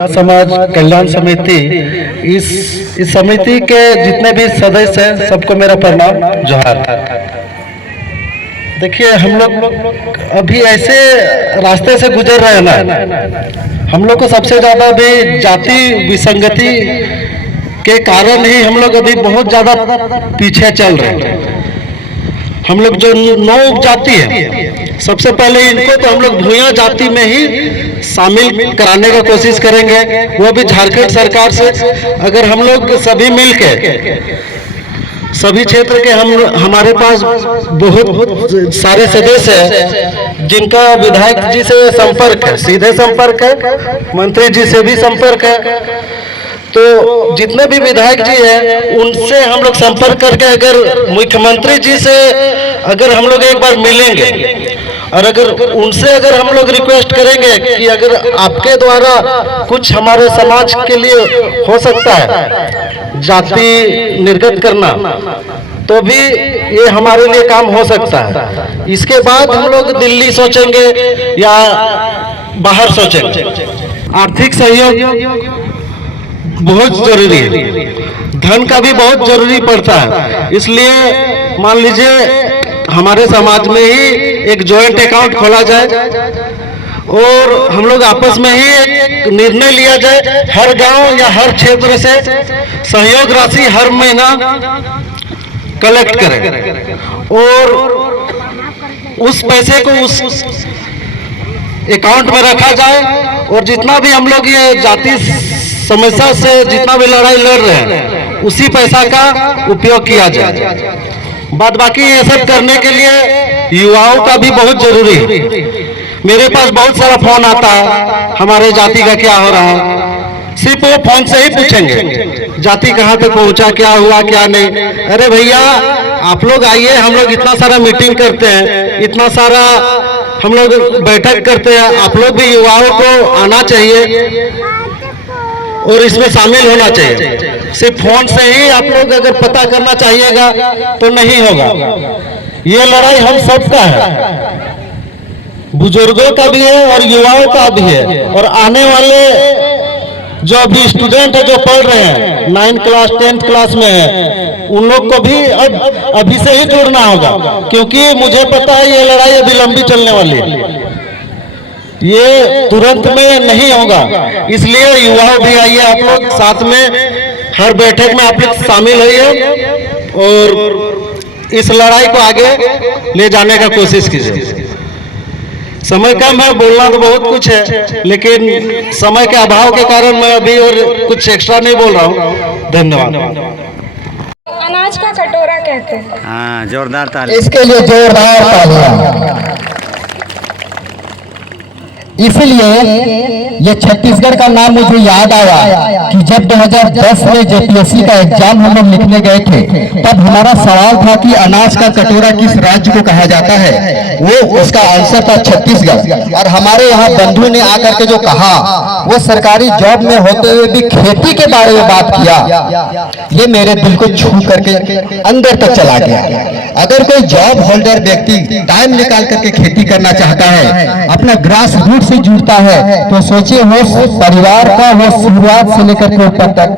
समाज कल्याण समिति इस समिति के जितने भी सदस्य हैं सबको मेरा प्रणाम जोहार। देखिए हम लोग अभी ऐसे रास्ते से गुजर रहे हैं ना, हम लोग को सबसे ज्यादा भी जाति विसंगति के कारण ही हम लोग अभी बहुत ज्यादा पीछे चल रहे हैं। हम लोग जो 9 जाति है, सबसे पहले इनको तो हम लोग भूया जाति में ही शामिल कराने का कोशिश करेंगे, वो भी झारखंड सरकार से। अगर हम लोग सभी मिलके सभी क्षेत्र के हमारे पास बहुत सारे सदस्य हैं जिनका विधायक जी से संपर्क है, सीधे संपर्क है, मंत्री जी से भी संपर्क है। तो जितने भी विधायक जी हैं उनसे हम लोग संपर्क करके अगर मुख्यमंत्री जी से अगर हम लोग एक बार मिलेंगे और अगर उनसे अगर हम लोग रिक्वेस्ट करेंगे कि अगर आपके द्वारा कुछ हमारे समाज के लिए हो सकता है जाति निर्गत करना, तो भी ये हमारे लिए काम हो सकता है। इसके बाद हम लोग दिल्ली सोचेंगे या बाहर सोचेंगे। आर्थिक सहयोग बहुत जरूरी है, धन का भी बहुत जरूरी पड़ता है। इसलिए मान लीजिए हमारे समाज में ही एक जॉइंट अकाउंट खोला जाए और हम लोग आपस में ही एक निर्णय लिया जाए, हर गांव या हर क्षेत्र से सहयोग राशि हर महीना कलेक्ट करें और उस पैसे को उस अकाउंट में रखा जाए और जितना भी हम लोग ये जाति समस्या से जितना भी लड़ाई लड़ रहे हैं उसी पैसा का उपयोग किया जाए। बाद बाकी ये सब करने के लिए युवाओं का भी बहुत जरूरी है। मेरे पास बहुत सारा फोन आता है, हमारे जाति का क्या हो रहा है, सिर्फ वो फोन से ही पूछेंगे जाति कहाँ तक पहुंचा, क्या हुआ क्या नहीं। अरे भैया आप लोग आइए, हम लोग इतना सारा मीटिंग करते हैं, इतना सारा हम लोग बैठक करते हैं, आप लोग भी युवाओं को आना चाहिए और इसमें शामिल होना चाहिए। सिर्फ फोन से ही आप लोग अगर पता करना चाहिएगा तो नहीं होगा। ये लड़ाई हम सबका है, बुजुर्गों का भी है और युवाओं का भी है। और आने वाले जो अभी स्टूडेंट है जो पढ़ रहे हैं 9th क्लास 10th क्लास में है, उन लोग को भी अब अभी से ही जुड़ना होगा, क्योंकि मुझे पता है ये लड़ाई अभी लंबी चलने वाली है, ये तुरंत में नहीं होगा। इसलिए युवाओं भी आइए, आप लोग साथ में हर बैठक में आप लोग शामिल होइए और इस लड़ाई को आगे ले जाने का कोशिश कीजिए। समय कम है, बोलना तो बहुत कुछ है, लेकिन समय के अभाव के कारण मैं अभी और कुछ एक्स्ट्रा नहीं बोल रहा हूँ। धन्यवाद। अनाज का कटोरा कहते हैं। हाँ, जोरदार ताली। इसके लिए जोरदार तालियां। इसलिए ये छत्तीसगढ़ का नाम मुझे याद आया कि जब 2010 में जेपीएससी का एग्जाम हम लोग लिखने गए थे, तब हमारा सवाल था कि अनाज का कटोरा किस राज्य को कहा जाता है। वो उसका आंसर था छत्तीसगढ़। और हमारे यहाँ बंधु ने आकर के जो कहा, वो सरकारी जॉब में होते हुए भी खेती के बारे में बात किया, ये मेरे दिल को छू करके अंदर तक चला गया। अगर कोई जॉब होल्डर व्यक्ति टाइम निकाल करके खेती करना चाहता है, अपना ग्रास रूट से जुड़ता है, तो सोचिए वो परिवार का वो शुरुआत से लेकर के ऊपर तक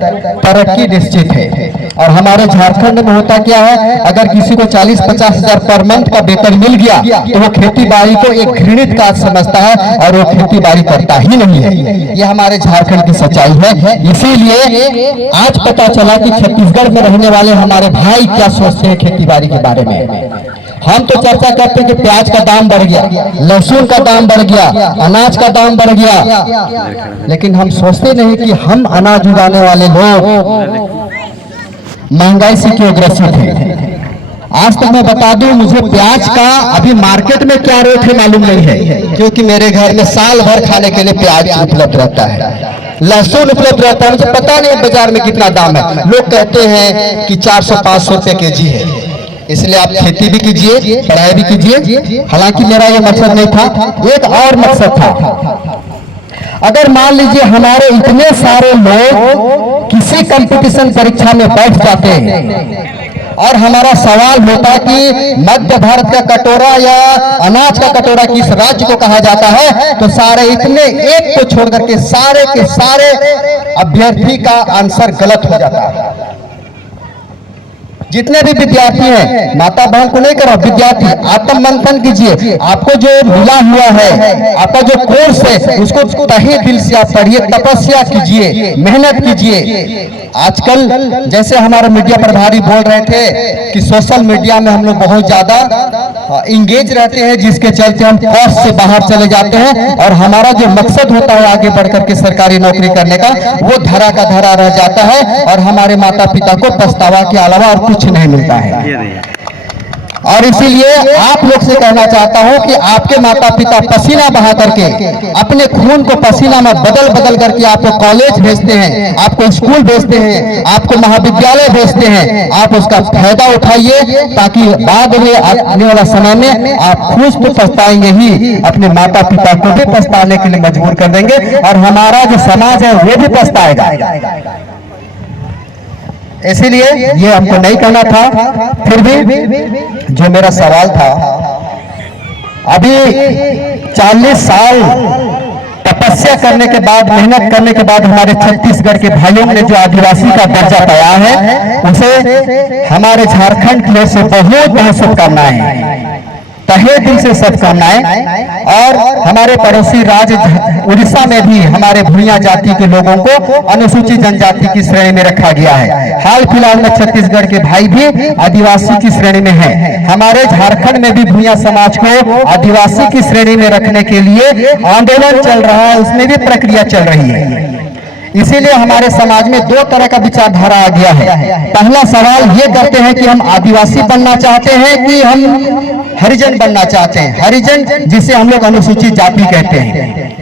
तरक्की निश्चित है। और हमारे झारखंड में होता क्या है, अगर किसी को 40-50 हजार पर मंथ का वेतन मिल गया तो वो खेती बाड़ी को एक घृणित कार्य समझता है और वो खेती बाड़ी करता ही नहीं है। ये हमारे झारखंड की सच्चाई है। इसीलिए आज पता चला कि छत्तीसगढ़ में रहने वाले हमारे भाई क्या सोचते हैं खेती बाड़ी के बारे में। हम तो चर्चा करते हैं कि प्याज का दाम बढ़ गया, लहसुन का दाम बढ़ गया, अनाज का दाम बढ़ गया, लेकिन हम सोचते नहीं कि हम अनाज उगाने वाले लोग महंगाई से क्यों ग्रसित हैं। आज तक मैं बता दूं, मुझे प्याज का अभी मार्केट में क्या रेट है मालूम नहीं है, क्योंकि मेरे घर में साल भर खाने के लिए प्याज उपलब्ध रहता है, लहसुन उपलब्ध रहता है। मुझे पता नहीं बाजार में कितना दाम है। लोग कहते हैं कि 400-500 रुपए केजी है। इसलिए आप खेती भी कीजिए, पढ़ाई भी कीजिए। हालांकि मेरा ये मकसद नहीं था, एक और मकसद था। अगर मान लीजिए हमारे इतने सारे लोग किसी कंपटीशन परीक्षा में बैठ जाते हैं और हमारा सवाल होता कि मध्य भारत का कटोरा या अनाज का कटोरा किस राज्य को कहा जाता है, तो सारे इतने एक को छोड़ करके सारे के सारे अभ्यर्थी का आंसर गलत हो जाता है। जितने भी विद्यार्थी हैं, माता बहन को नहीं करो, विद्यार्थी आत्म मंथन कीजिए। आपको जो मिला हुआ है, आपका जो कोर्स है, उसको तहे दिल से आप पढ़िए, तपस्या कीजिए, मेहनत कीजिए। आजकल जैसे हमारे मीडिया प्रभारी बोल रहे थे कि सोशल मीडिया में हम लोग बहुत ज्यादा इंगेज रहते हैं, जिसके चलते हम कोर्स से बाहर चले जाते हैं और हमारा जो मकसद होता है आगे बढ़कर के सरकारी नौकरी करने का, वो धरा का धरा रह जाता है और हमारे माता पिता को पछतावा के अलावा और कुछ नहीं मिलता है। और इसीलिए आप लोग से कहना चाहता हूं कि आपके माता पिता पसीना बहा करके अपने खून को पसीना में बदल बदल करके आपको कॉलेज भेजते हैं, आपको स्कूल भेजते हैं, आपको महाविद्यालय भेजते हैं। आप उसका फायदा उठाइए ताकि बाद में आने वाला समय में आप खुद तो पछताएंगे ही, अपने माता पिता को भी पछताने के लिए मजबूर कर देंगे और हमारा जो समाज है वो भी पछताएगा। इसीलिए ये हमको नहीं करना था। फिर भी जो मेरा सवाल था, अभी 40 साल तपस्या करने के बाद, मेहनत करने के बाद हमारे छत्तीसगढ़ के भाइयों ने जो आदिवासी का दर्जा पाया है, उसे हमारे झारखंड की ओर से बहुत बहुत शुभकामनाएं, तहे दिल से शुभकामनाएं। और हमारे पड़ोसी राज्य उड़ीसा में भी हमारे भूइया जाति के लोगों को अनुसूचित जनजाति की श्रेणी में रखा गया है। हाल फिलहाल में छत्तीसगढ़ के भाई भी आदिवासी की श्रेणी में हैं। हमारे झारखंड में भी भूइया समाज को आदिवासी की श्रेणी में रखने के लिए आंदोलन चल रहा है, उसमें भी प्रक्रिया चल रही है। इसीलिए हमारे समाज में दो तरह का विचारधारा आ गया है। पहला सवाल ये करते हैं कि हम आदिवासी बनना चाहते हैं कि हम हरिजन बनना चाहते हैं। हरिजन जिसे हम लोग अनुसूचित जाति कहते हैं।